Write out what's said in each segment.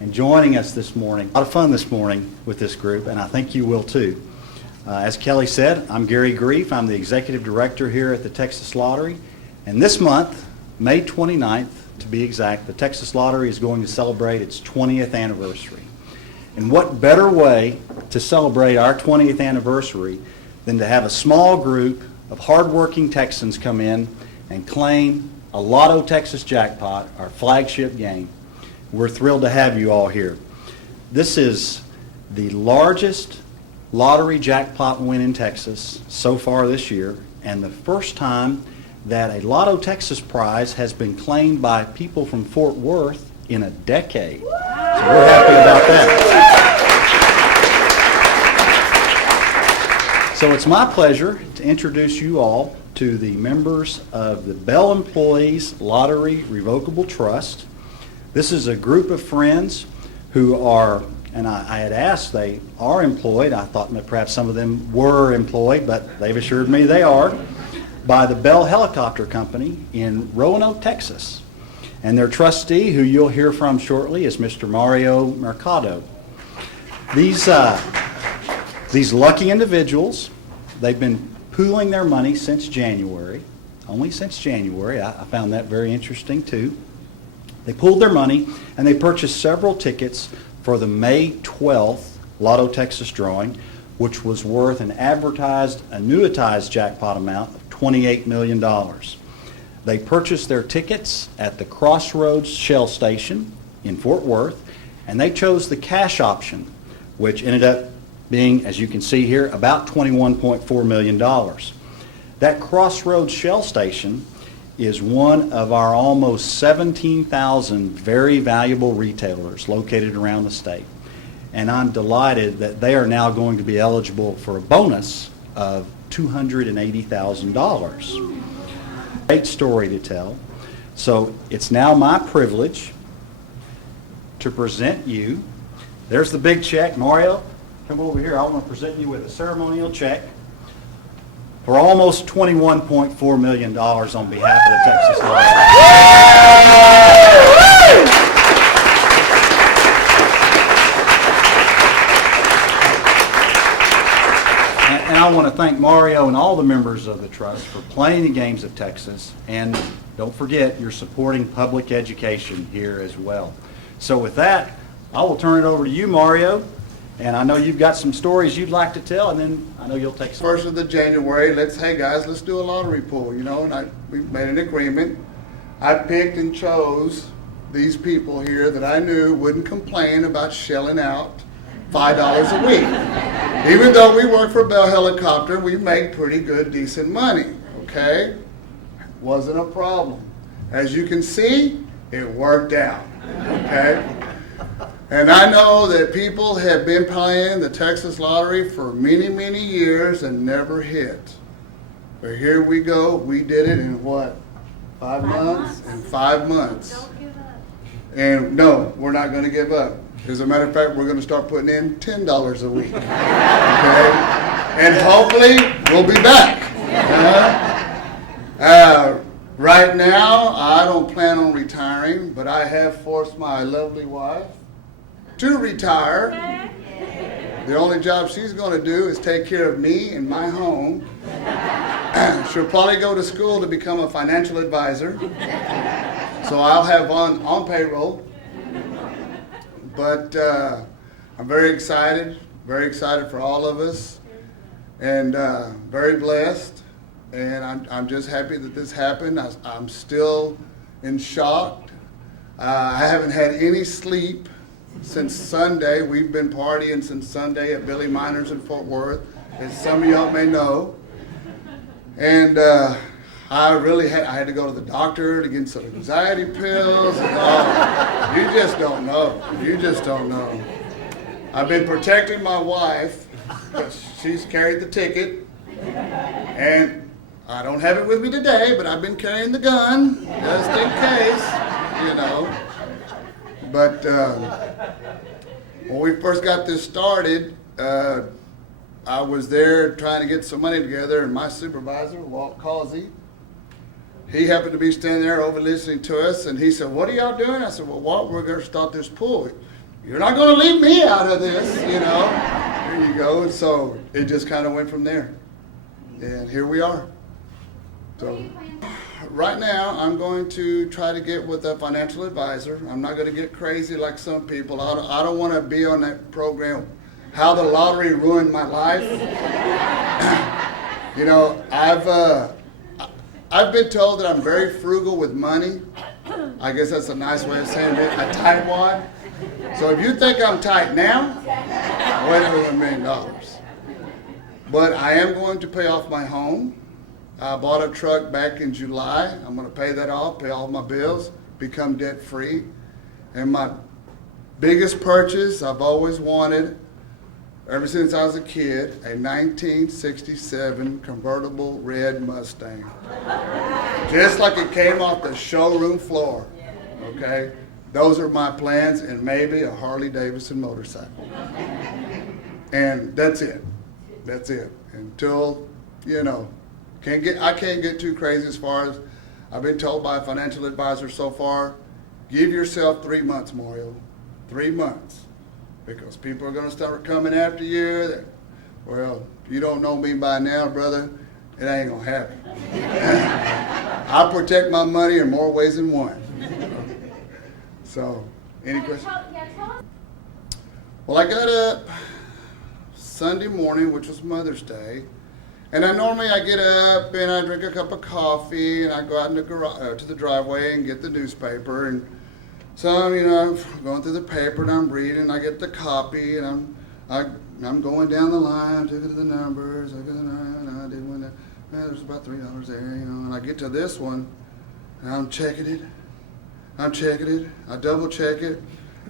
and joining us this morning. A lot of fun this morning with this group, and I think you will too. As Kelly said, I'm Gary Grief. I'm the Executive Director here at the Texas Lottery. And this month, May 29th to be exact, the Texas Lottery is going to celebrate its 20th anniversary. And what better way to celebrate our 20th anniversary than to have a small group of hardworking Texans come in and claim a Lotto Texas jackpot, our flagship game. We're thrilled to have you all here. This is the largest lottery jackpot win in Texas so far this year, and the first time that a Lotto Texas prize has been claimed by people from Fort Worth in a decade. So we're happy about that. So it's my pleasure to introduce you all to the members of the Bell Employees Lottery Revocable Trust. This is a group of friends who are, and I had asked, they are employed. I thought that perhaps some of them were employed, but they've assured me they are, by the Bell Helicopter Company in Roanoke, Texas. And their trustee, who you'll hear from shortly, is Mr. Mario Mercado. These lucky individuals, they've been pooling their money since January, only since January. I found that very interesting too. They pooled their money and they purchased several tickets for the May 12th Lotto Texas drawing, which was worth an advertised annuitized jackpot amount of $28 million. They purchased their tickets at the Crossroads Shell Station in Fort Worth, and they chose the cash option, which ended up being, as you can see here, about $21.4 million. That Crossroads Shell Station is one of our almost 17,000 very valuable retailers located around the state. And I'm delighted that they are now going to be eligible for a bonus of $280,000. Great story to tell. So it's now my privilege to present you. There's the big check. Mario, come over here. I want to present you with a ceremonial check for almost $21.4 million on behalf of the Texas Lottery. And I want to thank Mario and all the members of the trust for playing the games of Texas, and don't forget, you're supporting public education here as well. So with that, I will turn it over to you, Mario. And I know you've got some stories you'd like to tell, and then I know you'll take some. First of the January, hey guys, let's do a lottery pool, and we made an agreement. I picked and chose these people here that I knew wouldn't complain about shelling out $5 a week. Even though we work for Bell Helicopter, we make pretty good, decent money, okay? Wasn't a problem. As you can see, it worked out, okay? And I know that people have been playing the Texas Lottery for many, many years and never hit. But here we go. We did it in what? 5 months? In 5 months. Don't give up. And no, we're not going to give up. As a matter of fact, we're going to start putting in $10 a week. Okay? And hopefully, we'll be back. Right now, I don't plan on retiring, but I have forced my lovely wife to retire. The only job she's going to do is take care of me in my home. She'll probably go to school to become a financial advisor. So I'll have on payroll. But I'm very excited for all of us, and very blessed. And I'm just happy that this happened. I'm still in shock. I haven't had any sleep since Sunday. We've been partying since Sunday at Billy Miner's in Fort Worth, as some of y'all may know. And I had to go to the doctor to get some anxiety pills. You just don't know. You just don't know. I've been protecting my wife. She's carried the ticket. And I don't have it with me today, but I've been carrying the gun just in case, But when we first got this started, I was there trying to get some money together, and my supervisor, Walt Causey, he happened to be standing there over listening to us, and he said, "What are y'all doing?" I said, "Well, Walt, we're going to start this pool." you're not going to leave me out of this, you know. There you go. And so it just kind of went from there. And here we are. So right now, I'm going to try to get with a financial advisor. I'm not going to get crazy like some people. I don't want to be on that program, How the Lottery Ruined My Life. You know, I've been told that I'm very frugal with money. I guess that's a nice way of saying it, a tightwad. So if you think I'm tight now, wait for $1 million. But I am going to pay off my home. I bought a truck back in July. I'm going to pay that off, pay all my bills, become debt free. And my biggest purchase I've always wanted, ever since I was a kid, a 1967 convertible red Mustang. Just like it came off the showroom floor, okay? Those are my plans, and maybe a Harley Davidson motorcycle. And that's it. That's it. Until, you know, I can't get too crazy as far as I've been told by a financial advisor so far, give yourself 3 months, Mario. 3 months. Because people are going to start coming after you. Well, you don't know me by now, brother. It ain't going to happen. I protect my money in more ways than one. So, any questions? Well, I got up Sunday morning, which was Mother's Day, and I get up and I drink a cup of coffee and I go out in the garage, to the driveway and get the newspaper, and so I'm going through the paper and I'm reading. I get the copy and I'm going down the line. I'm looking at the numbers. I did one. There's about $3 there, and I get to this one and I'm checking it. I double check it.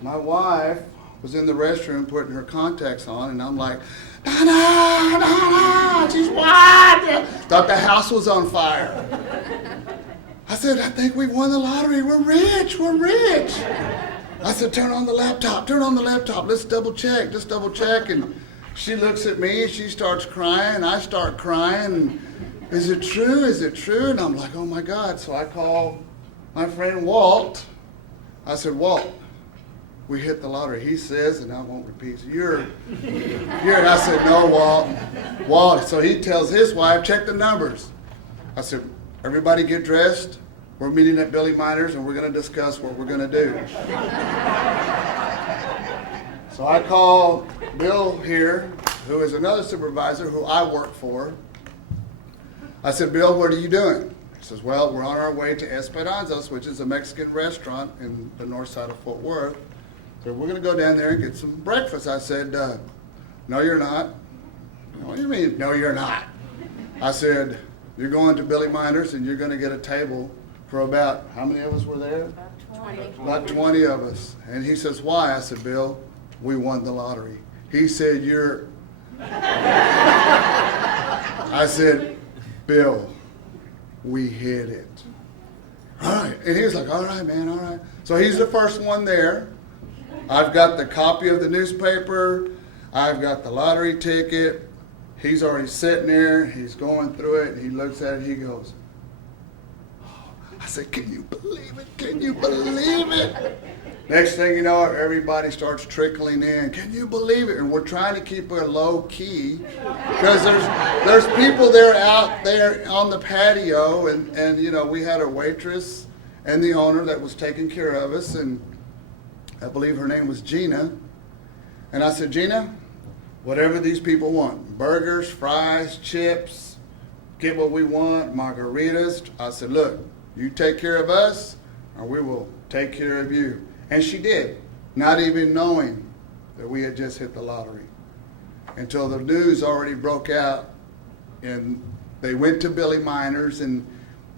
My wife was in the restroom putting her contacts on, and I'm like, no, she's what? Thought the house was on fire. I said, I think we won the lottery. We're rich. I said, turn on the laptop. Let's double check. And she looks at me, and she starts crying. I start crying. And, is it true? And I'm like, oh my God. So I call my friend Walt. I said, Walt, we hit the lottery. He says, and I won't repeat, you're, and I said, no, Walt. So he tells his wife, check the numbers. I said, everybody get dressed. We're meeting at Billy Miner's and we're going to discuss what we're going to do. So I call Bill here, who is another supervisor who I work for. I said, Bill, what are you doing? He says, well, we're on our way to Esperanza's, which is a Mexican restaurant in the north side of Fort Worth. So we're going to go down there and get some breakfast. I said, no, you're not. What do you mean, no, you're not? I said, you're going to Billy Miner's and you're going to get a table for about, how many of us were there? About 20. About 20 of us. And he says, why? I said, Bill, we won the lottery. He said, I said, Bill, we hit it. All right. And he was like, all right, man, all right. So he's the first one there. I've got the copy of the newspaper. I've got the lottery ticket. He's already sitting there. He's going through it. He looks at it. He goes, oh. I said, can you believe it? Can you believe it? Next thing you know, everybody starts trickling in. Can you believe it? And we're trying to keep it low key because there's people there out there on the patio, and we had a waitress and the owner that was taking care of us, and I believe her name was Gina. And I said, Gina, whatever these people want, burgers, fries, chips, get what we want, margaritas. I said, look, you take care of us or we will take care of you. And she did, not even knowing that we had just hit the lottery. Until the news already broke out, and they went to Billy Miner's and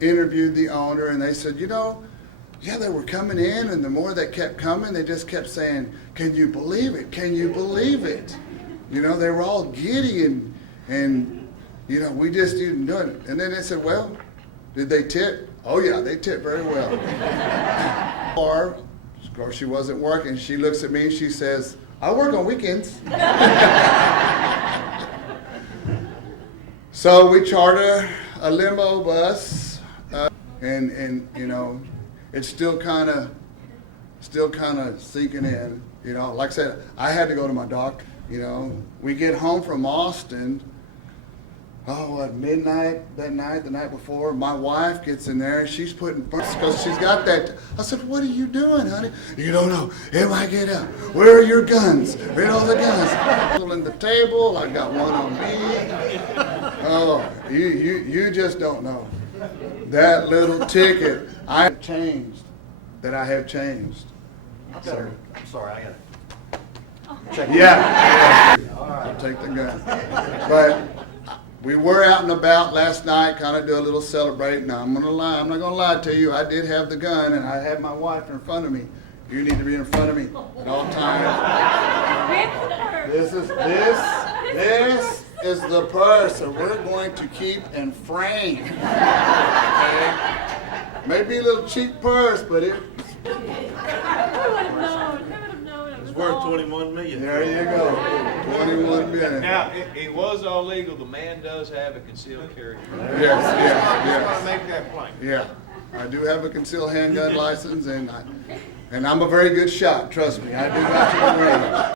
interviewed the owner, and they said, yeah, they were coming in, and the more they kept coming, they just kept saying, can you believe it? Can you believe it? They were all giddy, and we just didn't do it. And then they said, well, did they tip? Oh, yeah, they tipped very well. Or, of course, she wasn't working. She looks at me and she says, I work on weekends. So we charter a limo bus, and it's still kind of sinking in. You know, like I said, I had to go to my doctor. You know, we get home from Austin, at midnight that night, the night before. My wife gets in there and she's putting, because she's got that. I said, what are you doing, honey? You don't know. Here I get up. Where are your guns? Where are all the guns? On the table, I got one on me. Oh, you just don't know. That little ticket, I have changed. That I have changed. I'm sorry, I got it. Yeah. I'll take the gun. But we were out and about last night, kind of do a little celebrating. Now, I'm not gonna lie to you. I did have the gun, and I had my wife in front of me. You need to be in front of me at all times. This is the purse that we're going to keep and frame. Okay? Maybe a little cheap purse, but it. Who would have known? Who would have known? It was Worth all- 21 million. There you go. 21 million. Now, it was all legal. The man does have a concealed carry. Yes. I want to make that plain. Yeah, I do have a concealed handgun license, and I'm a very good shot. Trust me, I do got you in range.